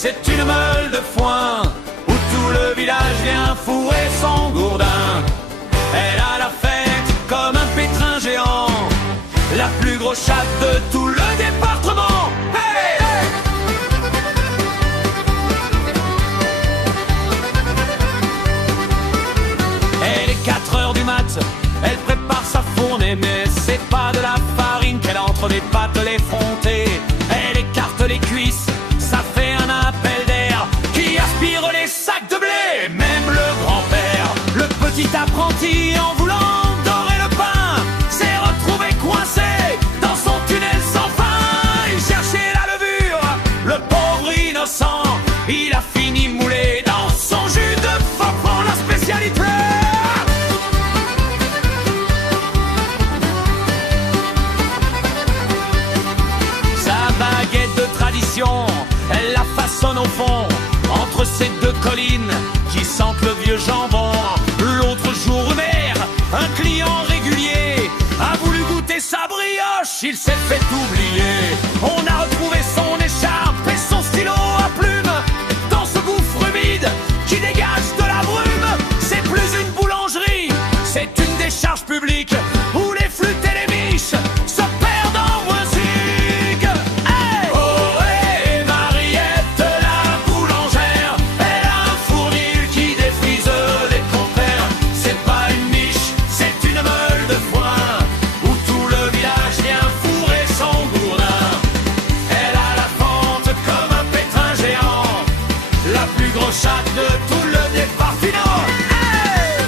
c'est une meule de foin où tout le village vient fourrer son gourdin. Elle a la fête comme un pétrin géant, la plus grosse chatte de tout le département. Hey, hey. Elle est 4h du mat, elle prépare sa fournée, mais c'est pas de la farine qu'elle a entre les pattes l'effrontée. Elle écarte les cuisses, ça fait un appel d'air qui aspire les sacs de blé. Même le grand-père, le petit apprenti, en voulant dorer le pain, s'est retrouvé coincé dans son tunnel sans fin. Il cherchait la levure, le pauvre innocent, il a fini moulé dans son jus de faux, la spécialité. Elle la façonne au fond, entre ces deux collines qui sentent le vieux jambon. L'autre jour, mère, un client régulier a voulu goûter sa brioche, il s'est fait oublier. On a retrouvé son écharpe et son stylo à plume dans ce gouffre humide qui dégage de la brume. C'est plus une boulangerie, c'est une décharge publique où les flûtes et les miches se perdent en musique. Hey! Chatte de tout le département. Hey!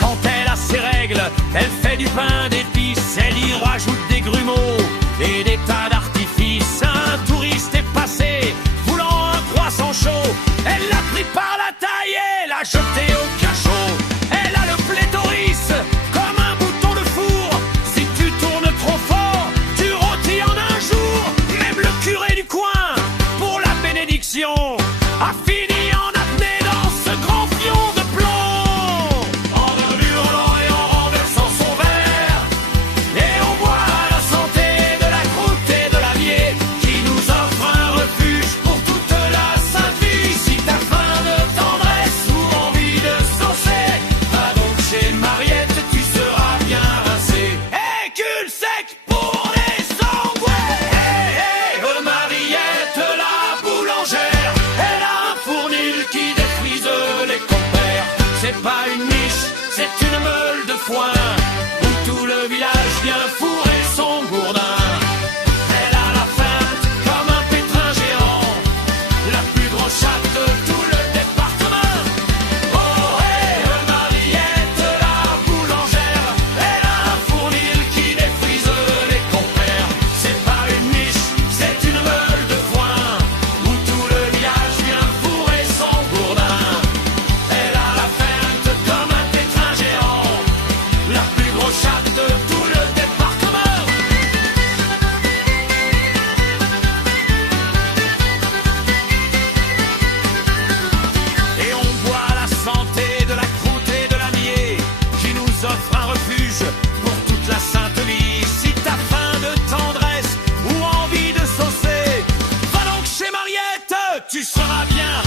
Quand elle a ses règles, elle fait du pain d'épices, elle y rajoute des grumeaux et des tas d'artifices. Un touriste est passé, voulant un croissant chaud, elle l'a pris par la taille et l'a jeté au cachot. Elle a le pléthoris comme un bouton de four, si tu tournes trop fort, du coin pour la bénédiction a fini en apnée dans ce grand fion de plomb. En hurlant et en renversant son verre, et on boit la santé de la croûte et de l'avier qui nous offre un refuge pour toute la sainte vie. Si t'as faim de tendresse ou envie de saucer, va donc chez Mariette, tu seras bien rincé. Et cul sec pour les sanguins. C'est pas une niche, c'est une meule de foin où tout le village vient fourrer son gourdin. Elle a la feinte comme un pétrin géant, la plus grosse chatte de tout le département. Oh hey, Mariette la boulangère, elle a un fournil qui défrise les compères. C'est pas une niche, c'est une meule de foin où tout le village vient fourrer son gourdin. La plus grosse chatte de tout le département. Et on boit la santé de la croûte et de l'amier qui nous offre un refuge pour toute la sainte vie. Si t'as faim de tendresse ou envie de saucer, va donc chez Mariette, tu seras bien